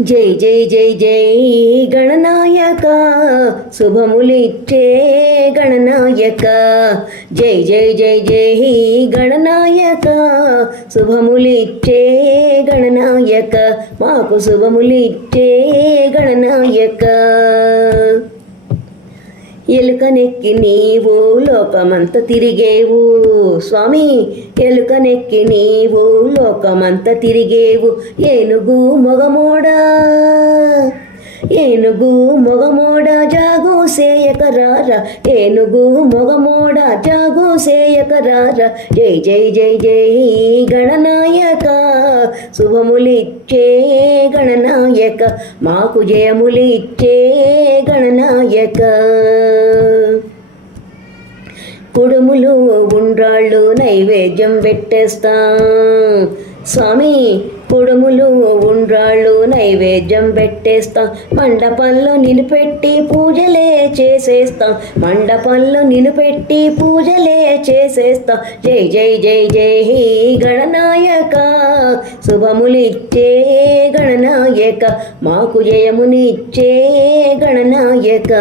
జై జై జై జై గణనాయక శుభములిచ్చే గణనాయక. జై జై జై జై గణనాయక శుభములిచ్చే గణనాయక. మాకు శుభములిచ్చే గణనాయక. ఎలుకనెక్కి నీవు లోకమంత తిరిగేవు స్వామి. ఎలుకనెక్కి నీవు లోకమంత తిరిగేవు. ఏనుగు మొగమోడా ఏనుగు మొగమోడ జాగు సేయకరారా. ఏనుగు మొగమోడ జాగు సేయకరారా. జై జై జై జై గణనాయక శుభములిచ్చే గణనాయక. మాకు జయములిచ్చే గణనాయక. కుడుములు ఉండ్రాళ్ళు నైవేద్యం పెట్టేస్తాం స్వామి. కుడుములు ఉండ్రాళ్ళు నైవేద్యం పెట్టేస్తాం. మండపంలో నిలుపెట్టి పూజలే చేసేస్తాం. మండపంలో నిలుపెట్టి పూజలే చేసేస్తాం. జై జై జై జై గణనాయక శుభములిచ్చే గణనాయక. మాకు జయమునిచ్చే గణనాయక.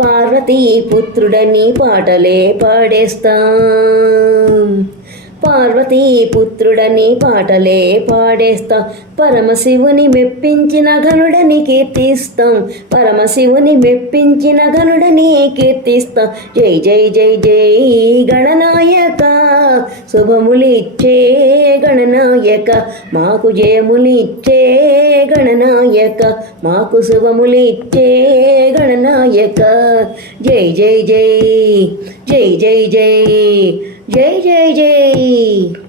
పార్వతీ పుత్రుడని పాటలే పాడేస్తాం. పార్వతీ పుత్రుడని పాటలే పాడేస్తాం. పరమశివుని మెప్పించిన ఘనుడని కీర్తిస్తాం. పరమశివుని మెప్పించిన ఘనుడని కీర్తిస్తాం. జై జై జై జై గణనాయక శుభములిచ్చే గణనాయక. మాకు జయములిచ్చే గణనాయక. మాకు శుభములిచ్చే గణనాయక. జై జై జై జై జై జై జై జై జై.